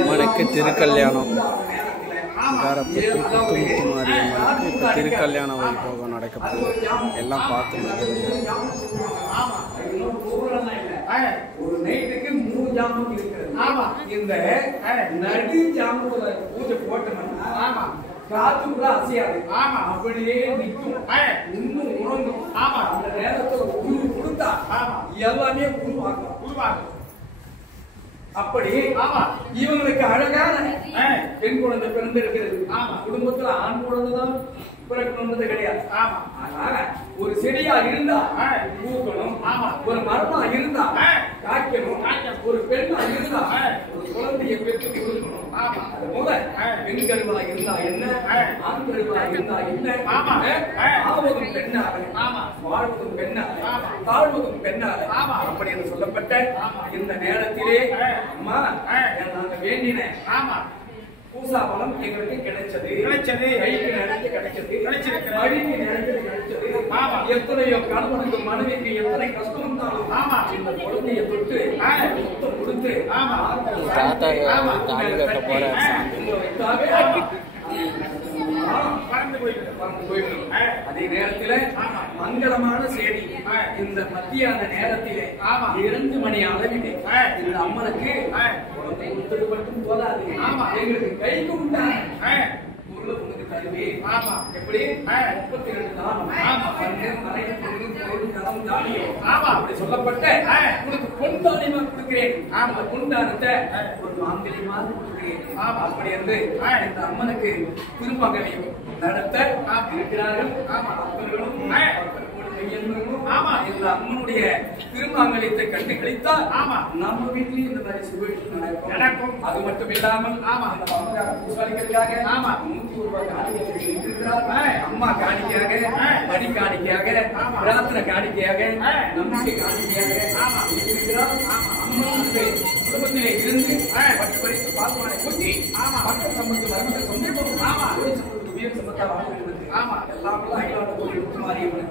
அம்மனுக்கு திருக்கல்யாணம். காரப்பட்டி குத்துமுத்து மாரியம்மனுக்கு இப்போ திருக்கல்யாண வைபோகம் நடக்கப்போகுது. எல்லாம் பார்த்து ஒரு நைட்டுக்கு 3 ஜாமம் இருக்கிறது. இந்த நடு ஜாமத்துல பூஜை போட்டோம்னா காத்துக்குள்ள அசையாது. அப்படியே நிற்கும், இன்னும் உறங்கும். அந்த நேரத்துல உருவு கொடுத்தா எல்லாமே உருவாகும். அப்படி இவங்களுக்கு அழகான பெண் குழந்தை பிறந்திருக்கிறது. குடும்பத்துல ஆண் குழந்தை தான் பிறக்கணும்ன்றது கிடையாது. அதனால ஒரு செடியா இருந்தா பூக்கணும், ஒரு மரமா இருந்தா காய்க்கணும், ஒரு பெண்ணா இருந்தா ஒரு குழந்தையை பெற்று கொடுக்கணும். பெண் கருவா இருந்தா என்ன, ஆண் கருவா இருந்தா என்ன, ஆவதும் பெண்ணாக வாழ்வதும் பெண்ணாக தாழ்வதும் பெண்ணாக அப்படி என்று சொல்லப்பட்ட இந்த நேரத்திலே அம்மா நாங்க வேண்டின பூசா பலம் எங்களுக்கு கிடைச்சது. கைக்கு நிறைய கிடைச்சது, மடிக்கு நிறைய கிடைச்சது. எத்தனையோ கணவனுக்கு மனைவிக்கு எத்தனை கஷ்டம் இருந்தாலும் இந்த குழந்தையை தொட்டு முத்தம் கொடுத்து அதே நேரத்தில் மங்களமான செய்தி. இந்த மத்தியான நேரத்திலே 2 மணி அளவிலே இந்த அம்மனுக்கு குழந்தை மட்டும் போதாது, எங்களுக்கு கை கொடுத்தாங்க எப்படி 32 தானம் அப்படி சொல்லப்பட்ட உங்களுக்கு பொன் தானியமா கொடுக்கிறேன். அந்த பொன் தானத்தை ஒரு மாங்கல்யமாக கொடுக்கிறேன். அப்படி என்று இந்த அம்மனுக்கு திருமகனையும் நடத்த இருக்கிறார்கள். இந்த அம்மனுடைய திருமாங்கல்யத்தை கண்டு கழித்தால் நம்ம வீட்டிலேயும் இந்த மாதிரி சுபேஷம் நடக்கும். அது மட்டும் இல்லாமல் பூசாரிகளுக்காக 100 ரூபாய் காணிக்கையாக அம்மா காணிக்கையாக, மணி காணிக்கையாக, பிரார்த்தனை காணிக்கையாக, நம்பிக்கை காணிக்கையாக அம்மனுடைய குடும்பத்திலே இருந்து பட்டு படித்து பால்வானை கொட்டி மக்கள் சம்பந்தம் மருமகள் சொந்தம் வீர சம்பத்தா வாழ்க்கை எல்லாம் அகிலாண்ட கோயில் முத்துமாரியம்மனுக்கு